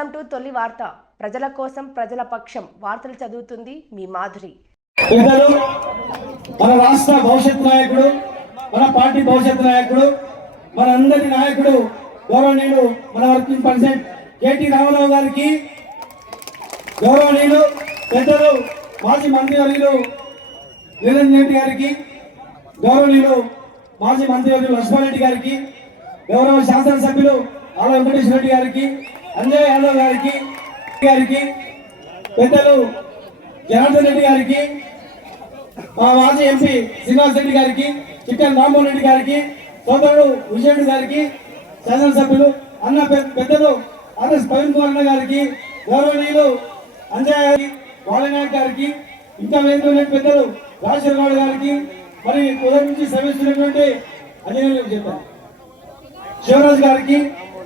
Welcome to తొలి వార్త. ప్రజల కోసం ప్రజల పక్షం. వార్తలు చదువుతుంది మీ మాధురి. పెద్దలు మన రాష్ట్ర భవిష్యత్ నాయకుడు మన పార్టీ భవిష్యత్ నాయకుడు మన అందరి నాయకుడు గౌరవనీయుడు మన వర్కింగ్ ప్రెసిడెంట్ కేటీ రామారావు గారికి గౌరవనీయులు పెద్దలు మాజీ మంత్రివర్యులు నిరంజన్ రెడ్డి గారికి గౌరవనీయులు మాజీ మంత్రివర్యులు లక్ష్మారెడ్డి గారికి గౌరవ శాసనసభ్యులు ఆల వెంకటేశ్వర రెడ్డి గారికి అంజయ్ యాదవ్ గారికి గారికి పెద్దలు జనార్దన్ రెడ్డి గారికి మా మాజీ ఎంపీ శ్రీనివాస్ రెడ్డి గారికి చిక్కన్ రామ్మోహన్ రెడ్డి గారికి సోదరుడు విజయుడు గారికి శాసనసభ్యులు అన్న పెద్దలు ఆర్ఎస్ ప్రవీణ్ కుమార్ అన్న గారికి గౌరవనీయులు అంజయ్ గారికి బాలనాయక్ గారికి ఇంకా వేదిక పెద్దలు రాజశేఖర గారికి మరి ఉదయం నుంచి శ్రమిస్తున్నటువంటి అజయ్ చెప్పారు శివరాజ్ గారికి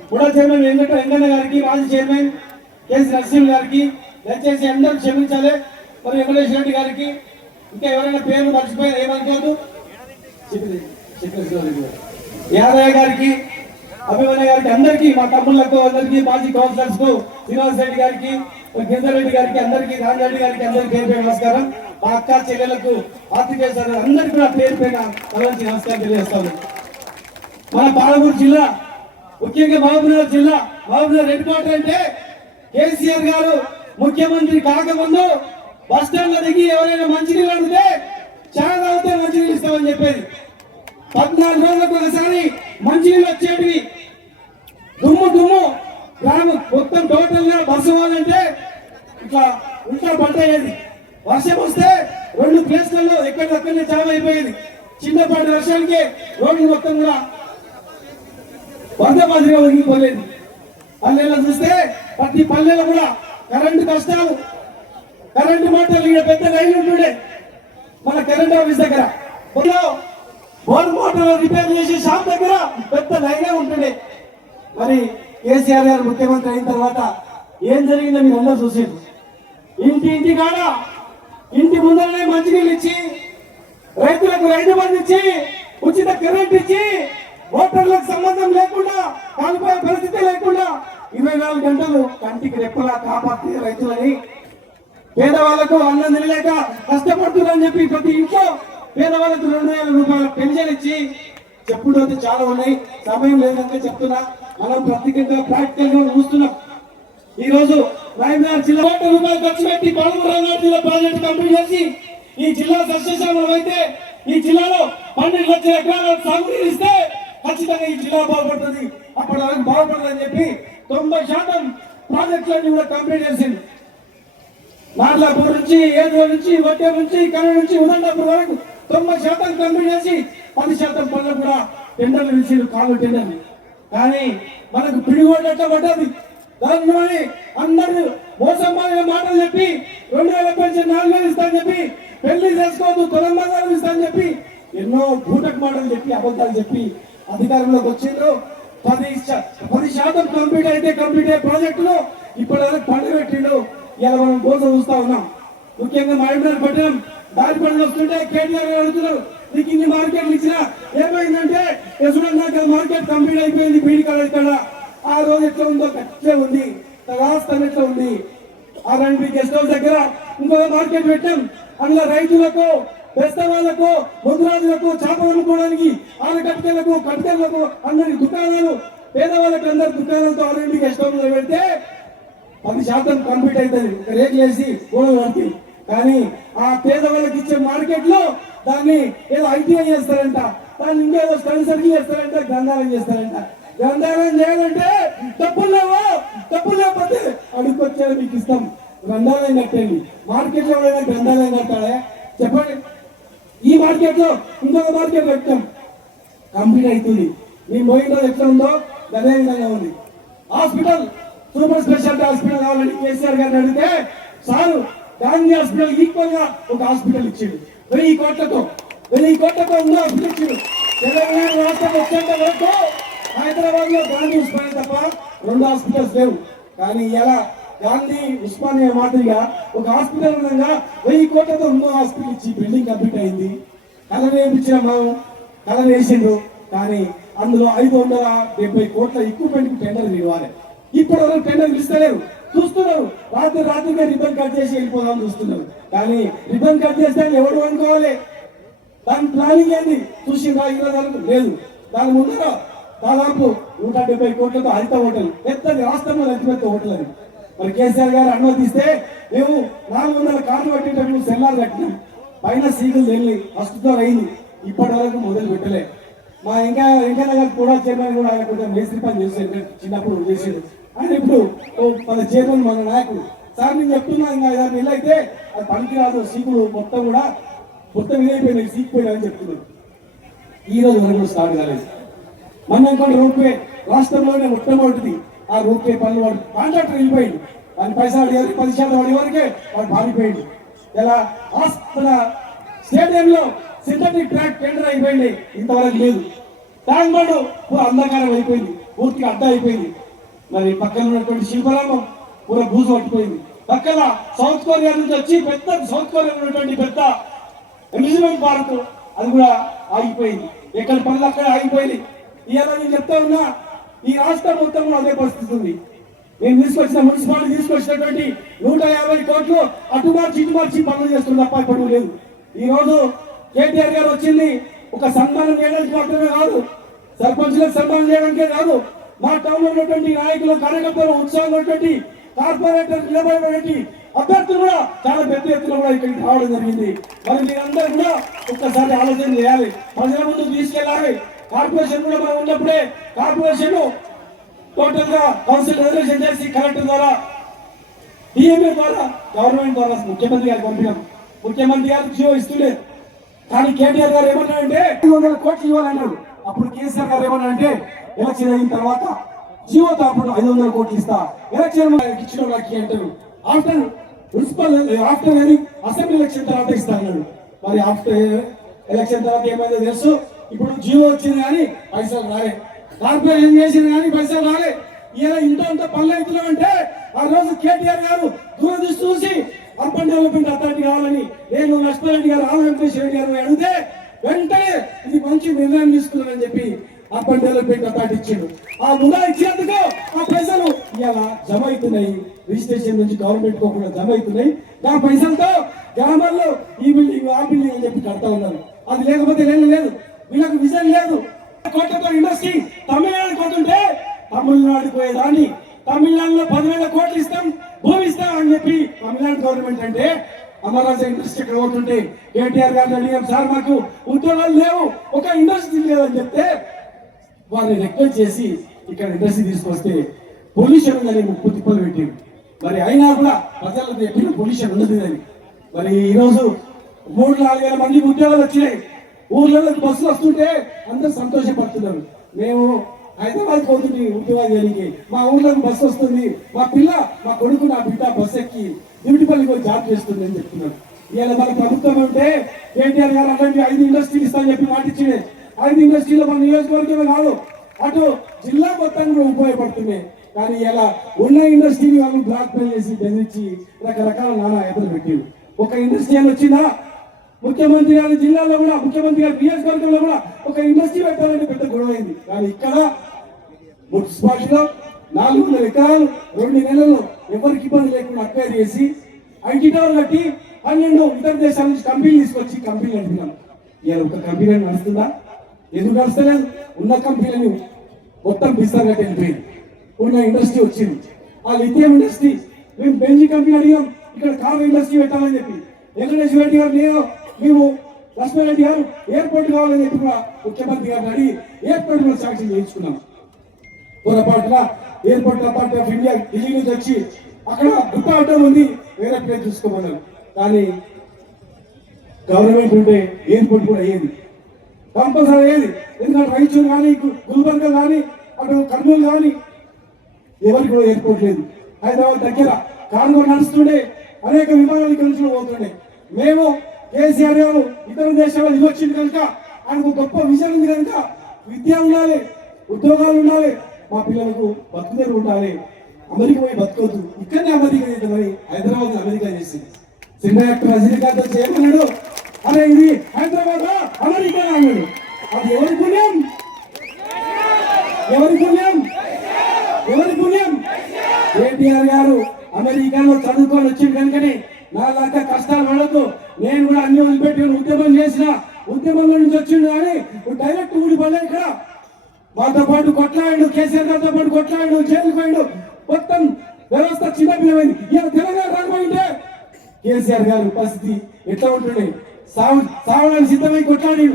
కూడా చైర్మన్ వెంకట వెంకన్న గారికి మాజీ చైర్మన్ కేసీ నరసింహ గారికి దయచేసి అందరూ క్షమించాలి. మరి వెంకటేశ్వర రెడ్డి గారికి ఇంకా ఎవరైనా పేర్లు మర్చిపోయారు ఏమనుకోదు యాదయ్య గారికి అభిమన్య గారికి అందరికీ మా తమ్ముళ్ళకు అందరికీ మాజీ కౌన్సిలర్స్కు శ్రీనివాస్ రెడ్డి గారికి గిరిధర్ రెడ్డి గారికి అందరికీ రాజరెడ్డి గారికి అందరికీ పేరు పేరు నమస్కారం. మా అక్క చెల్లెలకు ఆర్థిక అందరికీ కూడా పేరు పైన నమస్కారం తెలియజేస్తాను. మన పాలమూరు జిల్లా ముఖ్యంగా మహబూబ్నగర్ జిల్లా మహబూబ్నగర్ హెడ్ క్వార్టర్ అంటే కేసీఆర్ గారు ముఖ్యమంత్రి కాకముందు బస్ స్టాండ్ దిగి ఎవరైనా మంచినీళ్ళు అడిగితే చాలా తాగితే మంచినీళ్ళు ఇస్తామని చెప్పేది. పద్నాలుగు రోజులకు ఒకసారి మంచినీళ్ళు వచ్చేటివి. దుమ్ము దుమ్ము. గ్రామం మొత్తం టోటల్గా బస్సు పోవాలంటే ఇట్లా ఉల్టా పట్టేది వర్షం వస్తే రెండు ప్లేస్లలో ఎక్కడికక్కడనే చావ అయిపోయేది. చిన్నపాటి వర్షానికి రోడ్లు మొత్తం కూడా వరద మాదిరిగా ఒరిగిపోలేదు. పల్లెల్లో చూస్తే ప్రతి పల్లెలో కూడా కరెంటు కష్టాలు కరెంటు మాటలు ఇక్కడ పెద్ద లైన్ ఉంటుండే. మన కరెంట్ ఆఫీస్ దగ్గర. ఊళ్ళో బోర్ మోటార్ రిపేర్ చేసే షాప్ దగ్గర పెద్ద లైనే ఉంటుండే. మరి కేసీఆర్ గారు ముఖ్యమంత్రి అయిన తర్వాత ఏం జరిగిందో మీరు అందరూ చూసారు ఇంటి ఇంటి కాడ ఇంటి ముందరనే మంచినీళ్ళు ఇచ్చి రైతులకు రైతు బంధు ఇచ్చి ఉచిత కరెంట్ ఇచ్చి ఓటర్లకు సంబంధం లేకుండా కాలిపోయే పరిస్థితి లేకుండా ఇరవై నాలుగు గంటలు కంటికి రెప్పలా కాపాడుతూ రైతులని పేదవాళ్ళకు అన్నం తినలేక కష్టపడుతున్నారని చెప్పి ప్రతి ఇంట్లో పేదవాళ్ళకు రెండు వేల రూపాయల పెన్షన్ ఇచ్చి చెప్పుడు అయితే చాలా ఉన్నాయి. సమయం లేదంటే చెప్తున్నా. మనం ప్రత్యేకంగా ప్రాక్టికల్గా చూస్తున్నాం. ఈ రోజు రాయనగర్ జిల్లా కోట్ల రూపాయలు ఖర్చు పెట్టి పదమూడు రంగారెడ్డి జిల్లా ప్రాజెక్ట్ కంప్లీట్ చేసి ఈ జిల్లా సస్యశ్యామలం అయితే ఈ జిల్లాలో పన్నెండు లక్షల ఎకరాల సాగునీరు ఇస్తే ఖచ్చితంగా ఈ జిల్లా బాగుపడుతుంది. అప్పటి వరకు అని చెప్పి తొంభై శాతం ప్రాజెక్టులన్నీ కూడా కంప్లీట్ చేసింది. నాట్లాపూర్ నుంచి ఏదో నుంచి వడ్డే నుంచి కర్ర నుంచి ఉదండాపూర్ వరకు తొంభై శాతం కంప్లీట్ చేసి పది శాతం పనులు కూడా టెండర్లు వేసారు కాలు టెండర్లు. కానీ మనకు పిడిగోడట పడ్డది? దానిలోని అందరూ మోసమైన మాటలు చెప్పి రెండు వేల పెన్షన్ నాలుగు వేలు ఇస్తాను చెప్పి పెళ్ళి చేసుకోవద్దు తొలంబరాలు ఇస్తాను చెప్పి ఎన్నో భూటకు మాటలు చెప్పి అబద్ధాలు చెప్పి అధికారంలోకి వచ్చిండ్రు. పది పది శాతం కంప్లీట్ అయితే కంప్లీట్ అయ్యే ప్రాజెక్టులు ఇప్పటి వరకు పండుగ పెట్టిండు. ఇలా మనం కోసం చూస్తా ఉన్నాం. ముఖ్యంగా మహేంద్ర పట్టణం దారి పనులు వస్తుంటే కేటీఆర్ గారు అడుగుతున్నారు నీకు ఇన్ని మార్కెట్లు ఇచ్చినా ఏమైందంటే దగ్గర మార్కెట్ కంప్లీట్ అయిపోయింది బీడి కాడ ఇక్కడ. ఆ రోజు ఎట్లా ఉందో అట్లే ఉంది. రాస్తాం ఎట్లా ఉంది? ఆ గెస్ట్ హౌస్ దగ్గర ఇంకొక మార్కెట్ పెట్టాం. అందులో రైతులకు బెస్తవాళ్ళకు ముద్రాజులకు చేప వండుకోవడానికి ఆనకట్టెలకు కట్టెలకు అందరి దుకాణాలు పేదవాళ్ళకి అందరి దుకాణాలతో ఆల్రెడీ గెస్ట్ పెడితే పది శాతం కంప్లీట్ అవుతుంది. రేట్లు వేసి గోడలు పడుతుంది కానీ ఆ పేదవాళ్ళకి ఇచ్చే మార్కెట్లో దాన్ని ఏదో ఐటీఐ చేస్తారంట దాన్ని ఇంకేదో స్టడీ సర్కిల్ చేస్తారంట గంధారం చేస్తారంట. గంధారం చేయాలంటే డబ్బులు లేవు డబ్బులు లేకపోతే అడుక్కొచ్చేది మీకు ఇస్తాం. గ్రంథాలయం కట్టండి. మార్కెట్లో ఎవరైనా గ్రంథాలయం కట్టాడే చెప్పండి. ఈ మార్కెట్లో ఇంకొక మార్కెట్ పెట్టాం. కంప్లీట్ అవుతుంది. మీ పోయిన ఎట్లా ఉందో అదే విధంగా ఉంది. హాస్పిటల్ సూపర్ స్పెషాలిటీ హాస్పిటల్ కావాలని కేసీఆర్ గారిని అడిగితే సారు గాంధీ హాస్పిటల్ ఈక్వల్గా ఒక హాస్పిటల్ ఇచ్చిండు. వెయ్యి కోట్లతో వెయ్యి కోట్లతో ఉన్న హాస్పిటల్ ఇచ్చిండు. తెలంగాణ రాష్ట్రం వచ్చేంత వరకు హైదరాబాద్లో గాంధీ హాస్పిటల్ తప్ప రెండు హాస్పిటల్స్ లేవు. కానీ ఎలా గాంధీ ఉస్మానియా మాదిరిగా ఒక హాస్పిటల్ విధంగా వెయ్యి కోట్లతో ఉన్న హాస్పిటల్ ఇచ్చి బిల్డింగ్ కంప్లీట్ అయింది. కలర్ వేయించిన మనం. కలర్ వేసిండ్రు. కానీ అందులో ఐదు వందల డెబ్బై కోట్ల ఎక్విప్మెంట్ టెండర్ ఇవ్వాలి ఇప్పుడు వరకు టెండర్ పిలుస్తలేరు చూస్తున్నారు. రాత్రి రాత్రిగా రిబ్బన్ కట్ చేసి వెళ్ళిపోదామని చూస్తున్నారు. కానీ రిబ్బన్ కట్ చేస్తే ఎవడు అనుకోవాలి? దాని ప్లానింగ్ ఏంది? చూసి ఇరవై లేదు. దాని ముందర దాదాపు నూట డెబ్బై కోట్లతో హరిత హోటల్. పెద్ద రాష్ట్రంలో అతిపెద్ద హోటల్ అది. మరి కేసీఆర్ గారు అనుమతిస్తే మేము నాలుగు వందల కార్లు కట్టేటప్పుడు సెల్లార్ కట్టినాం. పైన సీకులు వెళ్ళి ఫస్ట్తో అయింది. ఇప్పటి వరకు మొదలు పెట్టలే. మా ఇంకా వెంకయ్య గారు కూడా చైర్మన్ కూడా ఆయన కొంచెం మేస్త్రి పని చేసేది చిన్నప్పుడు చేసేది ఆయన ఇప్పుడు ఓ మన చైర్మన్ మన నాయకుడు. సార్ నేను చెప్తున్నా ఇంకా ఐదారు నెలలు అయితే అది పనికిరాదు. సీకులు మొత్తం కూడా మొత్తం ఇదైపోయినాయి. సీకిపోయినాయని చెప్తున్నాడు ఈ రోజు వరకు స్టార్ట్ కాలేదు. మన ఇంకోటి రూపే రాష్ట్రంలోనే మొట్టమొదటిది. ఆ రూపే పనులు వాడు కాంట్రాక్టర్ వెళ్ళిపోయాడు. వాడి పైసలు ఎవరికి? పది శాతం వాడి వరకే వాడు పారిపోయాడు. ఇలా మన స్టేడియంలో సింథటిక్ ట్రాక్ టెండర్ అయిపోయింది. ఇంతవరకు లేదు. ట్యాంక్ బండ్ పూర అంధకారం అయిపోయింది. పూర్తిగా అడ్డ అయిపోయింది. మరి పక్కన ఉన్నటువంటి శిల్పరామం పూర బూజు పట్టిపోయింది. పక్కన సౌత్ కొరియా నుంచి వచ్చి పెద్ద సౌత్ కొరియా ఉన్నటువంటి పెద్ద అమ్యూజ్మెంట్ పార్క్ అది కూడా ఆగిపోయింది. ఎక్కడ పనులు అక్కడ ఆగిపోయింది ఇవాళ నేను చెప్తా ఉన్నా ఈ రాష్ట్రం మొత్తం అదే పరిస్థితి ఉంది. నేను తీసుకొచ్చిన మున్సిపాలిటీ తీసుకొచ్చినటువంటి నూట యాభై కోట్లు అటుమార్చి ఇటుమార్చి పనులు చేస్తుంది తప్ప ఇప్పుడు లేదు. ఈ రోజు కేటీఆర్ గారు వచ్చింది ఒక సన్మానం చేయడానికి మాత్రమే కాదు సర్పంచులకు సన్మానం చేయడానికే కాదు మా టౌన్ ఉన్నటువంటి నాయకులు కార్యకర్తలు ఉత్సాహం ఉన్నటువంటి కార్పొరేటర్ నిలబడినటువంటి అభ్యర్థులు కూడా చాలా పెద్ద ఎత్తున కూడా ఇక్కడికి రావడం జరిగింది. మరి మీరందరూ కూడా ఒక్కసారి ఆలోచన చేయాలి. ప్రజల ముందు తీసుకెళ్ళాలి. కార్పొరేషన్ కూడా మనం ఉన్నప్పుడే కార్పొరేషన్ టోటల్గా కౌన్సిల్ రిజర్వేషన్ చేసి కలెక్టర్ ద్వారా డిఎంఏ ద్వారా గవర్నమెంట్ ద్వారా ముఖ్యమంత్రి గారు పంపినాం. ముఖ్యమంత్రి గారు జియో ఇస్తులేదు కానీ కేటీఆర్ గారు ఏమన్నారంటే ఐదు వందల కోట్లు ఇవ్వాలన్నారు. అప్పుడు కేసీఆర్ గారు ఏమన్నారంటే ఎలక్షన్ అయిన తర్వాత జియో తరపున ఐదు వందల కోట్లు ఇస్తా. ఎలక్షన్ ఇచ్చిన వాళ్ళకి అంటారు after municipal after assembly election తర్వాత ఇస్తా అన్నాడు. మరి ఆఫ్టర్ ఎలక్షన్ తర్వాత ఏమైందో తెలుసు. ఇప్పుడు జియో వచ్చింది కానీ పైసలు రాలే. కార్పొరేషన్ చేసింది కానీ పైసలు రాలే. ఇలా ఇంట్లో అంత పనులు అవుతున్నాం అంటే ఆ రోజు కేటీఆర్ గారు దూరదృష్టి చూసి అర్బన్ డెవలప్మెంట్ అథారిటీ కావాలని నేను లక్ష్మారెడ్డి గారు ఆల వెంకటేశ్వర రెడ్డి గారు అడిగితే వెంటనే ఇది మంచి నిర్ణయం తీసుకున్నానని చెప్పి అర్బన్ డెవలప్మెంట్ అథారిటీ ఇచ్చిండు ఆ ముడా ఇచ్చేందుకు ఆ పైసలు ఇలా జమ అవుతున్నాయి. రిజిస్ట్రేషన్ నుంచి గవర్నమెంట్ కూడా జమ అవుతున్నాయి. ఆ పైసలతో గ్రామాల్లో ఈ బిల్డింగ్ ఆ బిల్డింగ్ అని చెప్పి కడతా ఉన్నారు అది లేకపోతే లేదు లేదు. వీళ్ళకి విజన్ లేదు. కోట్లతో ఇండస్ట్రీ తమిళనాడు పోతుంటే తమిళనాడు పోయేదాన్ని. తమిళనాడులో పదివేల కోట్లు ఇస్తాం భూమి ఇస్తాం అని చెప్పి తమిళనాడు గవర్నమెంట్ అంటే అమరాజ ఇండస్ట్రీ ఇక్కడ పోతుంటే కేటీఆర్ గారిని అడిగాం సార్ మాకు ఉద్యోగాలు లేవు ఒక ఇండస్ట్రీ లేదని చెప్తే వారిని రిక్వెస్ట్ చేసి ఇక్కడ ఇండస్ట్రీ తీసుకొస్తే పొల్యూషన్ ఉందని ముప్పు తిప్పలు పెట్టింది మరి అయినా కూడా ప్రజలకు ఎప్పుడు పొల్యూషన్ ఉండదు అని. మరి ఈరోజు మూడు నాలుగు వేల మంది ఉద్యోగాలు వచ్చినాయి. ఊర్లలో బస్సులు వస్తుంటే అందరూ సంతోషపడుతున్నారు. మేము హైదరాబాద్ పోతుంది ఉద్యోగాలు చేయడానికి. మా ఊర్లోకి బస్సు వస్తుంది. మా పిల్ల మా కొడుకు నా బిడ్డ బస్సు ఎక్కి దివిటిపల్లికి పోయి జాబ్ చేస్తుంది అని చెప్తున్నారు. ఇవాళ మన ప్రభుత్వం ఉంటే కేటీఆర్ గారు అలాంటి ఐదు ఇండస్ట్రీలు ఇస్తామని చెప్పి మాట ఐదు ఇండస్ట్రీలో మన నియోజకవర్గమే కాదు అటు జిల్లా మొత్తానికి ఉపయోగపడుతుంది ఉపయోగపడుతున్నాయి. కానీ ఇలా ఉన్న ఇండస్ట్రీని వాళ్ళు బ్లాక్ మెయిల్ చేసి బెదిరించి రకరకాల నానా ఎదురు పెట్టారు. ఒక ఇండస్ట్రీ అని వచ్చిందా ముఖ్యమంత్రి గారి జిల్లాలో కూడా ముఖ్యమంత్రి గారి నియోజకవర్గంలో కూడా ఒక ఇండస్ట్రీ పెట్టాలని పెద్ద గొడవ అయింది. కానీ ఇక్కడ మున్సిపాలిటీలో నాలుగు వందల ఎకరాలు రెండు నెలల్లో ఎవరికి ఇబ్బంది లేకుండా అక్వైర్ చేసి ఐటీ టవర్ కట్టి పన్నెండు ఇతర దేశాల నుంచి కంపెనీలు తీసుకొచ్చి కంపెనీలు అంటున్నాం ఇవాళ ఒక కంపెనీ నడుస్తుందా? ఎందుకు నడుస్తలేదు ఉన్న కంపెనీలను మొత్తం బిస్తారు వెళ్ళిపోయింది ఉన్న ఇండస్ట్రీ వచ్చింది. ఆ లిథియం ఇండస్ట్రీ మేము బెంజీ కంపెనీ అడిగాం ఇక్కడ కార్ ఇండస్ట్రీ పెట్టాలని చెప్పి. వెంకటేశ్వర రెడ్డి గారు నేను మేము లక్ష్మారెడ్డి గారు ఎయిర్పోర్ట్ కావాలని చెప్పి కూడా ముఖ్యమంత్రి గారిని అడిగి ఎయిర్పోర్ట్ కూడా శాంక్షన్ చేయించుకున్నాం. పొరపాటున airport authority of India Delhi నుంచి వచ్చి అక్కడ గుట్ట అడ్డం ఉంది వేరే ప్లేస్ చూసుకోమన్నారు. కానీ గవర్నమెంట్ ఉంటే ఎయిర్పోర్ట్ కూడా అయ్యేది. కంపల్సరీ అయ్యేది ఎందుకంటే రైచూరు కానీ గు- గుల్బర్గా కానీ అటు కర్నూలు కానీ ఎవరికి కూడా ఎయిర్పోర్ట్ లేదు. హైదరాబాద్ దగ్గర కార్గో నడుస్తుండే అనేక విమానాలు ఇక్కడ నుంచి పోతుండే. మేము కేసీఆర్ గారు ఇతర దేశాల ఇది వచ్చింది కనుక ఆయనకు గొప్ప విజయం ఉంది కనుక విద్య ఉండాలి ఉద్యోగాలు ఉండాలి మా పిల్లలకు బతుకుదేరు ఉండాలి. అమెరికా పోయి బతుకోద్దు. ఇక్కడనే అమెరికా చేద్దామని హైదరాబాద్ అమెరికా చేసింది. సినిమా యాక్టర్ రజనీకాంత్ వచ్చి ఏమన్నాడు? అరే ఇది హైదరాబాద్ అమెరికా అన్నాడు అది ఎవరి పుణ్యం? ఎవరి పుణ్యం? ఎవరి పుణ్యం? కేటీఆర్ గారు అమెరికాలో చదువుకొని వచ్చింది కనుకనే నా లాగా కష్టాలు పడద్దు నేను కూడా అన్ని వదిలిపెట్టి ఉద్యమం చేసిన ఉద్యమంలో నుంచి వచ్చిండు కానీ డైరెక్ట్ ఊడిపడలే ఇక్కడ. మాతో పాటు కొట్లాడు కేసీఆర్ గారితో పాటు కొట్లాడు జైలుకు మొత్తం వ్యవస్థ చిన్నపిల్లమైంది. ఇలా తెలంగాణ రాకపోయింటే కేసీఆర్ గారి పరిస్థితి ఎట్లా ఉంటుండే? సాగు సావడానికి సిద్ధమై కొట్లాడి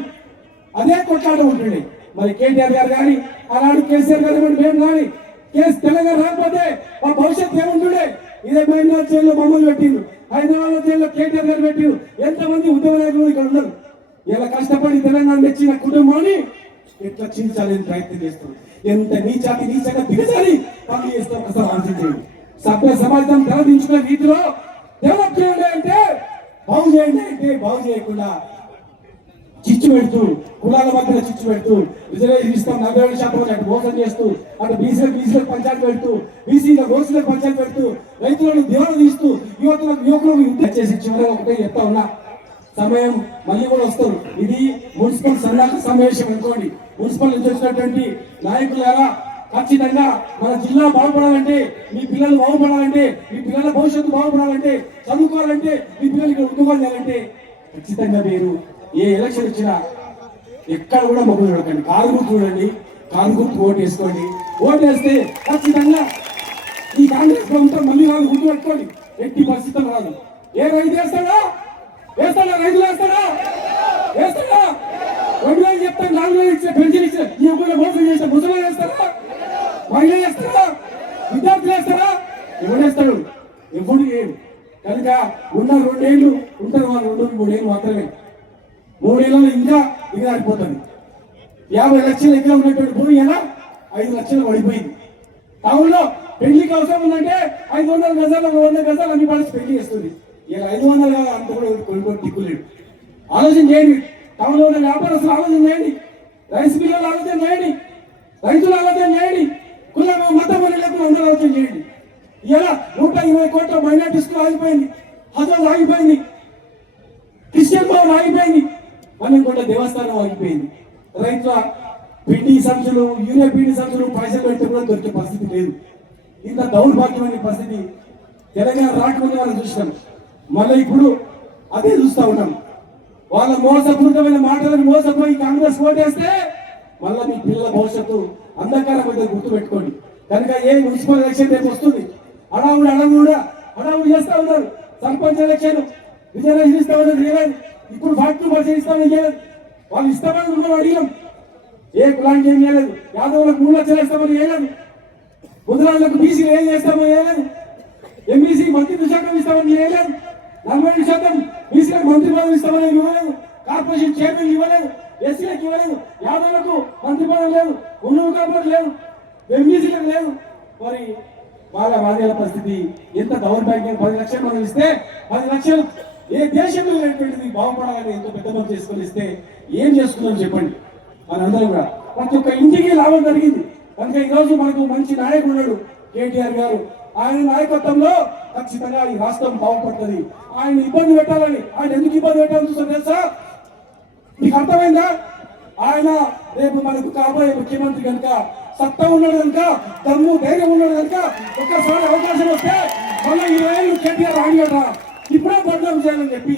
అదే కొట్లాట ఉంటుంది. మరి కేటీఆర్ గారు కానీ ఆనాడు కేసీఆర్ గారు కూడా మేము కానీ కేసు తెలంగాణ రాకపోతే మా భవిష్యత్తు ఏముంటుండే? ఇదే మహిళా జైల్లో మమ్మల్ని పెట్టిండు హైదరాబాద్ జైల్లో కేటీఆర్ గారు పెట్టిండు ఎంతమంది ఉద్యమ నాయకులు ఇక్కడ ఉన్నారు? ఇలా కష్టపడి తెలంగాణ తెచ్చిన కుటుంబాన్ని ఎట్లా చీల్చాలని ప్రయత్నం చేస్తారు ఎంత నీచాతి నీచంగా దిగజాలి పనులు చేస్తారు ఒకసారి ఆలోచించండి. సభ్య సమాజం తలదించుకునే రీతిలో డెవలప్ చేయండి అంటే బాగు చేయండి అంటే బాగు చేయకుండా చిచ్చు పెడుతూ కులాల మధ్యలో చిచ్చు పెడుతూ రిజర్వేషన్ ఇస్తాం నలభై ఏడు శాతం అటు మోసం చేస్తూ అటు బీసీలకు బీసీలకు పంచాయతీ పెడుతూ బీసీలకు ఓసీలకు పంచాయతీ పెడుతూ రైతులను దేవుడు తీస్తూ యువతులకు యువకులకు యుద్ధం చేసి చివరిగా ఒకటే చెప్తా ఉన్నా. సమయం మళ్ళీ కూడా వస్తారు ఇది మున్సిపల్ సన్నాహక సమావేశం అనుకోండి. మున్సిపల్ నుంచి వచ్చినటువంటి నాయకులారా ఖచ్చితంగా మన జిల్లా బాగుపడాలంటే మీ పిల్లలు బాగుపడాలంటే మీ పిల్లల భవిష్యత్తు బాగుపడాలంటే చదువుకోవాలంటే మీ పిల్లలు ఇక్కడ ఉద్యోగాలు చేయాలంటే ఖచ్చితంగా మీరు ఏ ఎలక్షన్ వచ్చినా ఎక్కడ కూడా మొగ్గు చూడకండి. కారు గుర్తు చూడండి. కారు గుర్తు ఓటు వేసుకోండి. ఓటు వేస్తే ఖచ్చితంగా ఈ కాంగ్రెస్ ప్రభుత్వం మళ్ళీ రాదు గుర్తు పెట్టుకోండి. ఎట్టి పరిస్థితులు రాదు. ఏ రైతు వేస్తాడా? వేస్తాడా? రైతులు వేస్తాడా? వేస్తాడా? రెండు వేలు చెప్తాను నాలుగు వేలు ఇచ్చే పెన్షన్ ఇచ్చే ఈ అబ్బాయి మోసం చేసిన ముసలి వేస్తారా? మహిళ వేస్తారా విద్యార్థులు వేస్తారా ఎవరు వేస్తాడు ఎప్పుడు ఏడు కనుక ఉన్న రెండేళ్ళు ఉంటారు వాళ్ళు రెండు మూడేళ్ళు మాత్రమే. మూడేళ్ళలో ఇంకా దిగారిపోతుంది యాభై లక్షల ఇంకా ఉన్నటువంటి భూమి ఎలా ఐదు లక్షలు పడిపోయింది. టౌన్లో పెళ్ళికి అవసరం ఉందంటే ఐదు వందల గజాలు మూడు వందల గజాలు అన్ని పడిచి పెళ్ళి చేస్తుంది. ఇలా ఐదు వందలు కాదు అంత కూడా కొనుక్కొని దిక్కులేడు ఆలోచన చేయండి. టౌన్లో ఉన్న వ్యాపారస్తులు ఆలోచన చేయండి. రైస్ మిల్లర్లు ఆలోచన చేయండి. రైతులు ఆలోచన చేయండి. కులము మతం లేకుండా అందరూ చేయండి ఇలా నూట ఇరవై కోట్ల మైనార్టీ స్కూల్ ఆగిపోయింది. హజాలు ఆగిపోయింది. క్రిస్టియన్ భవన్ ఆగిపోయింది. మల్లెంకోట దేవస్థానం ఆగిపోయింది. రైతుల పిండి సంచులు యూరియా పిండి సంచులు పైసలు పెట్టి కూడా దొరికే పరిస్థితి లేదు. ఇంత దౌర్భాగ్యమైన పరిస్థితి తెలంగాణ రాకముందు మనం చూసినాం. మళ్ళీ ఇప్పుడు అదే చూస్తూ ఉన్నాం. వాళ్ళ మోసపూరితమైన మాటలను మోసపోయి కాంగ్రెస్ ఓటేస్తే మళ్ళీ మీ పిల్లల భవిష్యత్తు అంధకారం అయితే గుర్తుపెట్టుకోండి. కనుక ఏ మున్సిపల్ ఎలక్షన్ రేపు వస్తుంది? అడావుడు అడవుడు అడావుడు చేస్తా ఉన్నారు. సర్పంచ్ ఎలక్షన్. రిజర్వేషన్ ఇస్తా ఉన్నారు ఇప్పుడు ఫ్యాక్టరీ పర్సెంట్ ఇస్తామని చేయలేదు వాళ్ళు ఇస్తామని ఉన్నాం అడిగాం. ఏ కులానికి ఏం చేయలేదు? యాదవులకు మూడు లక్షలు ఇస్తామని చేయలేదు. ముద్రాలకు బీసీలు ఏం చేస్తామని చేయలేదు. ఎంబీసీ మంత్రి శాతం ఇస్తామని చేయలేదు. నలభై ఐదు శాతం బీసీలకు మంత్రి పదవి ఇస్తామని ఇవ్వలేదు. కార్పొరేషన్ చైర్మన్ ఇవ్వలేదు ఎస్సీలకు ఇవ్వలేదు యాదవులకు మంత్రి పదవి లేదు ఉన్ను కాబట్టి లేదు ఎంబీసీలకు లేదు మరి వాళ్ళ వాదేల పరిస్థితి ఎంత దౌర్భాగ్యం పది లక్షలు మనం ఇస్తే పది లక్షలు ఏ దేశంలో లేనటువంటిది బాగుపడాలని ఎంతో తీసుకొని ఇస్తే ఏం చేసుకుందాం చెప్పండి. మనందరం కూడా. ప్రతి ఒక్క ఇంటికి లాభం జరిగింది కనుక ఈరోజు మనకు మంచి నాయకుడు ఉన్నాడు కేటీఆర్ గారు. ఆయన నాయకత్వంలో ఖచ్చితంగా ఈ రాష్ట్రం బాగుపడుతుంది. ఆయన ఇబ్బంది పెట్టాలని ఆయన ఎందుకు ఇబ్బంది పెట్టాలని చూస్తారు తెలుసా? మీకు అర్థమైందా? ఆయన రేపు మనకు కాబోయే ముఖ్యమంత్రి కనుక సత్తా ఉన్నాడు కనుక దమ్ము ధైర్యం ఉన్నాడు కనుక ఒక్కసారి అవకాశం వస్తే మళ్ళీ ఇరవై ఏళ్ళు కేటీఆర్ రానియట ఇప్పుడే బదనాం చేయాలని చెప్పి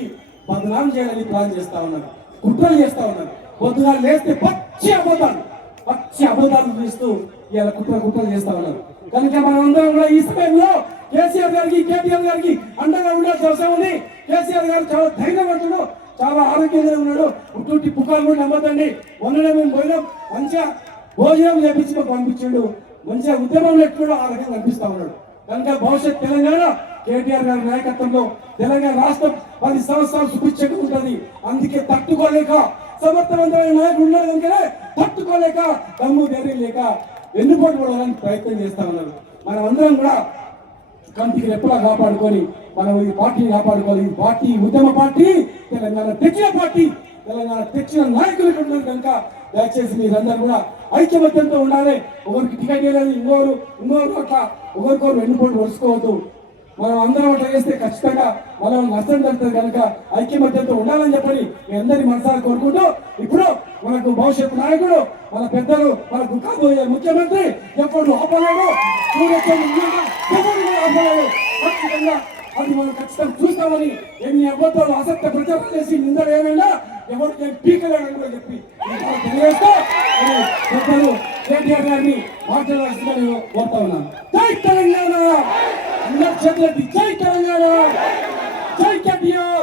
బదనాం చేయాలని ప్లాన్ చేస్తా ఉన్నారు. కుట్రలు చేస్తా ఉన్నారు. పొద్దుగా లేస్తే పచ్చి అబద్ధాలు. పచ్చి అబద్ధాలు చూపిస్తూ ఇలా కుట్ర కుట్రలు చేస్తా ఉన్నారు. కనుక మనం అందరం కూడా ఈ సమయంలో కేసీఆర్ గారికి కేటీఆర్ గారికి అండగా ఉండాల్సిన అవసరం ఉంది. కేసీఆర్ గారు చాలా ధైర్యవంతుడు చాలా ఆరోగ్యంగా ఉన్నాడు. పుట్టుటి పుకాలు కూడా నమ్మదండి మొన్ననే మేము పోయినాం. మంచిగా భోజనం చేపించి మాకు పంపించాడు. మంచిగా ఉద్యమం ఎట్టుకోవడం ఆ రకంగా కనిపిస్తా ఉన్నాడు. కనుక భవిష్యత్ తెలంగాణ కేటీఆర్ గారి నాయకత్వంలో తెలంగాణ రాష్ట్రం పది సంవత్సరాలు సుభిక్షంగా ఉంటుంది. అందుకే తట్టుకోలేక సమర్థవంతమైన నాయకుడు ఉన్నారు కనుకనే తట్టుకోలేక దమ్ము ధైర్యం లేక వెన్నుపోటు పడడానికి ప్రయత్నం చేస్తా ఉన్నారు మనం అందరం కూడా కంటికి రెప్పలా కాపాడుకొని మనం ఈ పార్టీని కాపాడుకోవాలి ఈ పార్టీ ఉద్యమ పార్టీ తెలంగాణ తెచ్చిన పార్టీ తెలంగాణ తెచ్చిన నాయకులు ఉన్నారు కనుక దయచేసి మీరందరూ కూడా ఐక్యమత్యంతో ఉండాలి. ఒకరికి టికెట్ ఇవ్వలేదు ఇంకోరు ఇంకోరు అట్లా ఒకరికొకరు వెన్నుపోటు వరుసుకోవద్దు. మనం అందరం అట్లా చేస్తే ఖచ్చితంగా మనం నష్టం జరుగుతుంది కనుక ఐక్యమత్యంతో ఉండాలని చెప్పని మీ అందరి మనసారి కోరుకుంటూ ఇప్పుడు మనకు భవిష్యత్తు నాయకుడు మన పెద్దలు మనకు కాబోయే ముఖ్యమంత్రి ఎప్పుడు ఆపలేడు చూడొచ్చు ఖచ్చితంగా అది మనం ఖచ్చితంగా చూస్తామని ఎన్ని అబద్ధాలు అసత్య ప్రచారం చేసి నిందలు ఏమైనా ఎవరు నేను పీకలేనని కూడా చెప్పి తెలియజేస్తూ పెద్దలు కేటీఆర్ గారిని మాట్లాడాల్సిందిగా నేను కోరుతా ఉన్నాను. జై తెలంగాణ! నక్షత్ర జై తెలంగాణ! జై కేటీఆర్!